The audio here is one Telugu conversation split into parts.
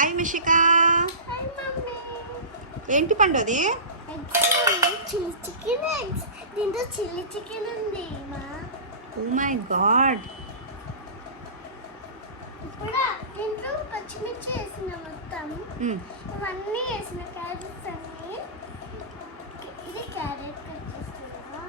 హాయ్ మిషికా. Hi mummy. ఏంటి పండు అది? Chilli chicken eggs. దీంట్లో చిల్లీ చికెన్ ఉంది మా. Oh my God. ఇప్పుడు దీంట్లో పచ్చిమిర్చి వేసిన మొత్తం ఇవన్నీ వేసిన క్యారెట్స్ అన్ని. ఇది క్యారెట్ కట్ చేస్తున్నా.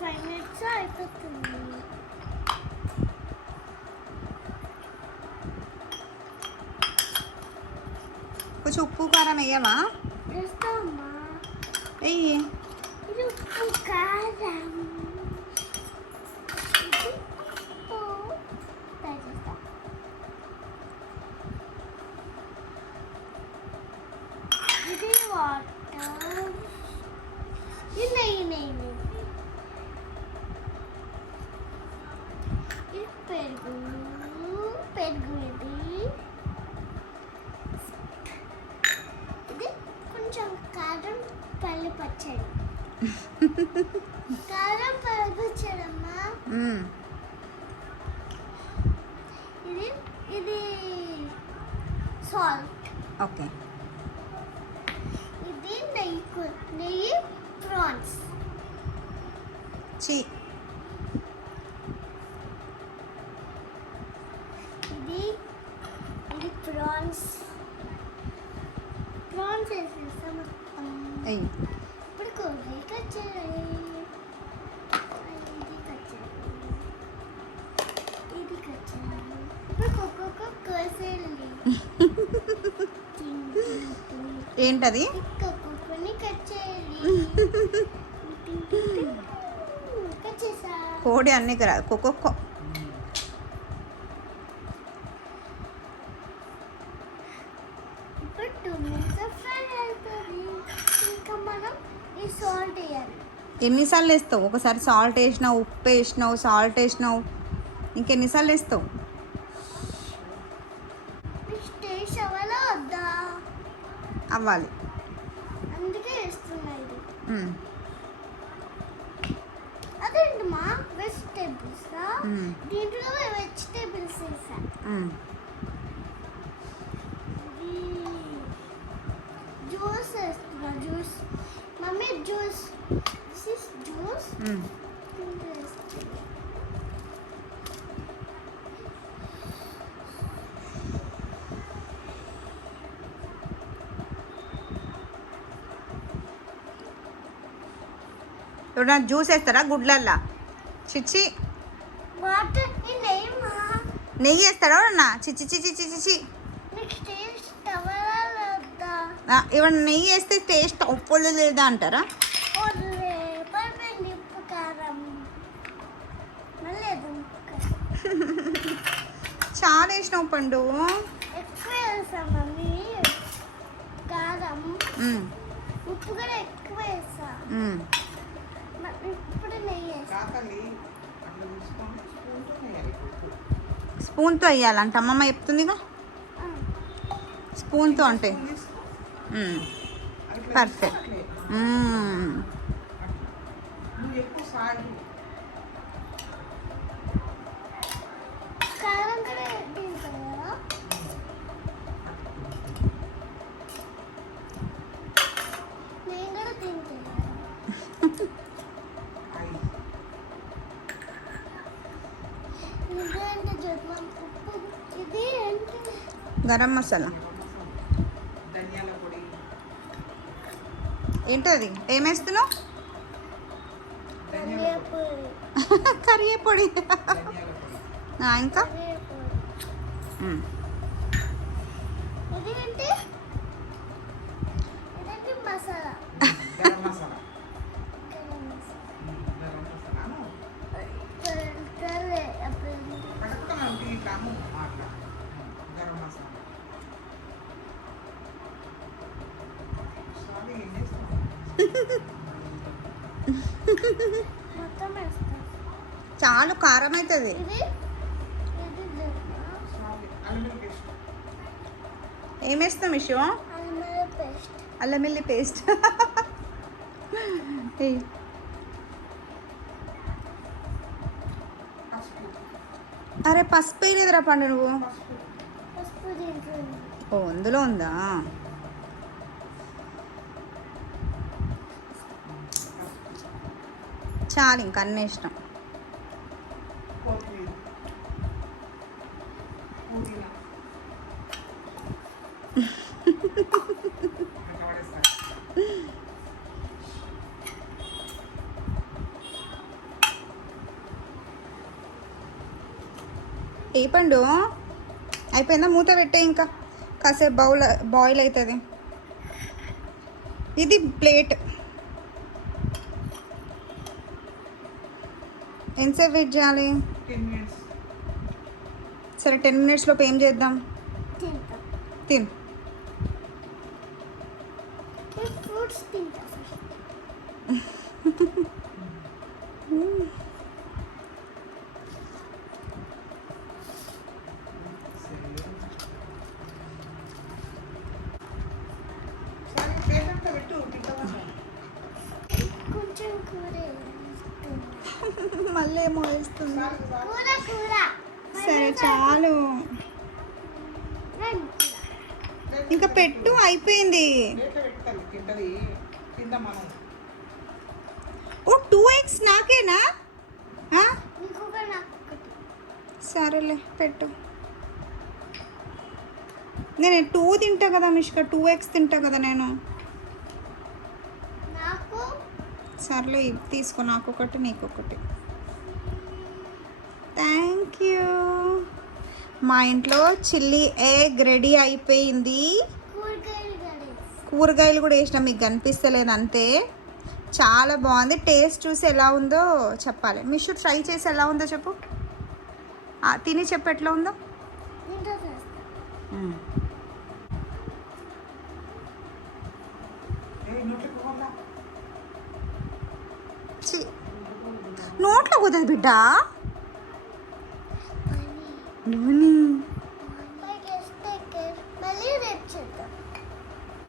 ఫైవ్ మినిట్స్ అయిపోతుంది. కొంచెం ఉప్పు కారం వేయవా? వేస్తామా? వెయ్యి. ఇది ఉప్పు కారం. ఇది వాటర్. ఇది నెయ్యి. ఇది పెరుగు ఇది. ఇది కొంచెం కారం పల్లి పచ్చడి. కారం పల్లి పచ్చడి అమ్మా. ఇది సాల్ట్. ఓకే. ఇది నెయ్యి ప్రాన్స్. ఇది ప్రాన్స్ వేసేస్తా మొత్తం. ఇప్పుడు గోబీ కట్ చేయాలి. ఇది కట్ చేయాలి. ఇప్పుడు ఒక్కొక్క కోసేయాలి. ఏంటది? ఒక్కొక్కని కట్ చేయాలి. కట్ చేసా. కోడి అన్ని రాదు. ఒక్కొక్క ఎన్నిసార్లు వేస్తావు? ఒకసారి సాల్ట్ వేసినావు, ఉప్పు వేసినావు, సాల్ట్ వేసినావు, ఇంకెన్నిసార్లు వేస్తావు? అవ్వాలి. అందుకే వేస్తున్నా. ఇది అదేంటి మా వెజిటేబుల్స్. దీంట్లో వెజిటేబుల్స్ వేసా. జ్యూస్ వేస్తున్నా. Juice mummy. Juice juice. ఎవరన్నా జ్యూస్ వేస్తారా గుడ్లల్లా? చిచ్చి. నెయ్యి వేస్తారా ఎవరన్నా? చిచ్చి చిచ్చి చిచ్చి. ఎవరన్నా నెయ్యి వేస్తే టేస్ట్ ఉప్పులు లేదా అంటారా? చాలా వేసినావు పండు. ఎక్కువ వేసా మమ్మీ. కారం ఉప్పు కూడా ఎక్కువ వేసా. ఇప్పుడు నెయ్యి స్పూన్తో వేయాలంట అమ్మమ్మ చెప్తుందిగా. స్పూన్తో అంటే పర్ఫెక్ట్. కారం కూడా తింటారా? నేను కూడా తింటాను. ఇది ఏంటి? గరం మసాలా. ఏంటది? ఏమేస్తున్నావు? కరియే పొడి. ఇంకా మసాలా. మొత్తం వేస్తా. చాలు కారం అవుతుంది. ఇది ఇది జరుగు. అల్లం పేస్ట్. ఏమేస్తాం ఇషు? అల్లం పేస్ట్. అల్లం వెల్లి పేస్ట్. పసుపు. అరే పసుపు వేయలేదురా పండు నువ్వు. పసుపు దీంట్లో ఉంది. ఓ అందులో ఉందా? చాలు ఇంక అన్నీ ఇష్టం. కొత్తిమీర. పుదీనా. అట్లా పడేస్తా. ఏ పండు అయిపోయిందా? మూత పెట్టే ఇంకా కాసేపు బాయిల్ అవుతుంది. ఇది ప్లేట్. ఎంతసేపు వెయిట్ చేయాలి? 10 minutes. సరే 10 minutesలోపు ఏం చేద్దాం? తింటా. తిను. నేను ఫ్రూట్స్ తింటా ఫస్ట్. సరే ప్లేట్ అంతా పెట్టు తింటామా. కొంచెం కూర వేస్తున్నా. మళ్ళీ ఏమో వేస్తుంది. కూర కూర. సరే చాలు రండి కూర. ఇంకా పెట్టు, అయిపోయింది. ప్లేట్లో పెట్టుకోవాలి తింటది. తిందాం మనం. ఓ 2 eggs నాకేనా? ఆ? ఇంకొక నాకు ఒకటి. సరేలే పెట్టు. నేను 2 తింటా కదా మిష్క, 2 eggs తింటా కదా నేను. నాకు సర్లే ఇవి తీసుకో, నాకు ఒకటి నీకు ఒకటి. Thank you. మా ఇంట్లో చిల్లీ ఎగ్ రెడీ అయిపోయింది. కూరగాయలు కడిగి. కూరగాయలు కూడా వేసినా, మీకు కనిపిస్తలేదు అంతే. చాలా బాగుంది. టేస్ట్ చూసి ఎలా ఉందో చెప్పాలి. మిషు ట్రై చేసి ఎలా ఉందో చెప్పు. తిని చెప్పు ఎట్లా ఉందో. దీంట్లో చేస్తా. నోట్లోకి పోవాలా? ఛీ, నోట్లో కుదరదు బిడ్డ. అని లోని